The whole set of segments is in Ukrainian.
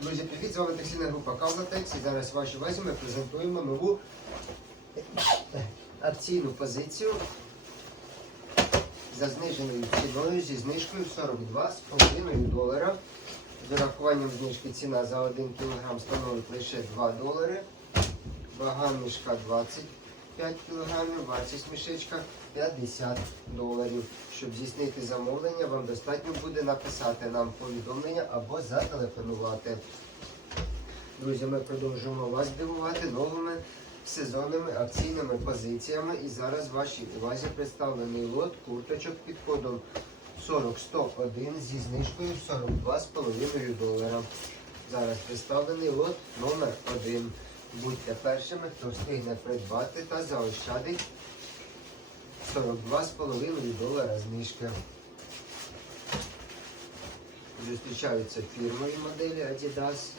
Друзі, привіт! З вами текстильна група Кавлатекс і зараз вашій увазі ми презентуємо нову акційну позицію за зниженою ціною зі знижкою 42,5 долара. З урахуванням знижки ціна за 1 кг становить лише 2 долари. Вага мішка 25 кг, вартість мішечка 50 доларів. Щоб здійснити замовлення, вам достатньо буде написати нам повідомлення або зателефонувати. Друзі, ми продовжуємо вас дивувати новими сезонними акційними позиціями. І зараз в вашій увазі представлений лот курточок під кодом 40101 зі знижкою 42,5 долара. Зараз представлений лот номер 1 Будьте першими, хто встигне придбати та заощадить 42,5 долара знижки. Зустрічаються фірмові моделі Adidas.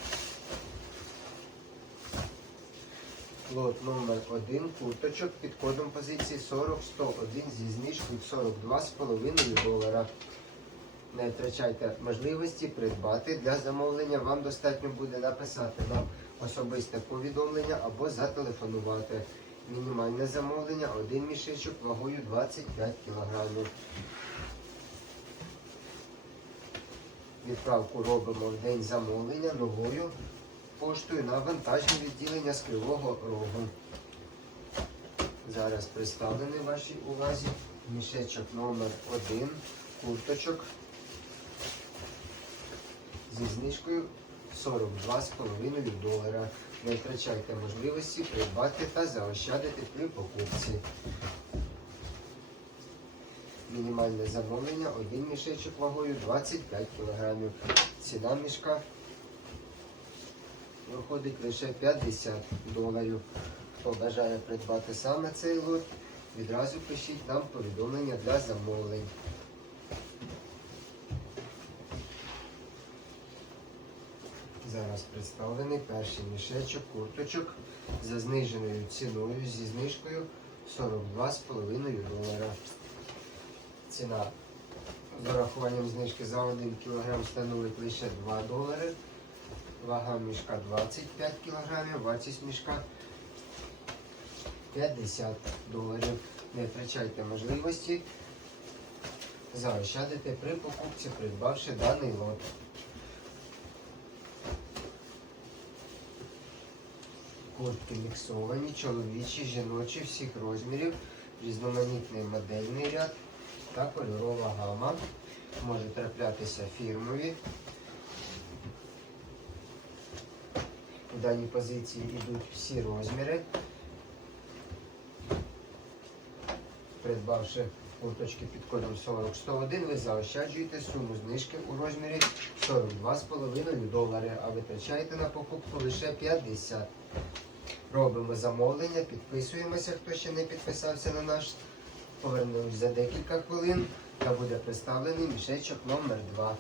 Лот номер 1 курточок під кодом позиції 40101 зі знижкою 42,5 долара. Не втрачайте можливості придбати для замовлення. Вам достатньо буде написати нам особисте повідомлення або зателефонувати. Мінімальне замовлення один мішечок вагою 25 кг. Відправку робимо в день замовлення новою поштою на вантажне відділення з Кривого Рогу. Зараз представлений вашій увазі мішечок номер 1 курточок зі знижкою 42,5 долара. Не втрачайте можливості придбати та заощадити при покупці. Мінімальне замовлення один мішечок вагою 25 кг. Ціна мішка виходить лише 50 доларів. Хто бажає придбати саме цей лот, відразу пишіть нам повідомлення для замовлень. Зараз представлений перший мішечок курточок за зниженою ціною зі знижкою 42,5 долара. Ціна з урахуванням знижки за 1 кг становить лише 2 долари. Вага мішка 25 кг, вартість мішка 50 доларів. Не втрачайте можливості заощадити при покупці, придбавши даний лот. Куртки міксовані, чоловічі, жіночі, всіх розмірів, різноманітний модельний ряд та кольорова гама. Може траплятися фірмові. В даній позиції йдуть всі розміри. Придбавши курточки під кодом 40101, ви заощаджуєте суму знижки у розмірі 42,5 долари, а витрачаєте на покупку лише 50. Робимо замовлення, підписуємося, хто ще не підписався на наш. Повернемось за декілька хвилин та буде представлений мішечок номер 2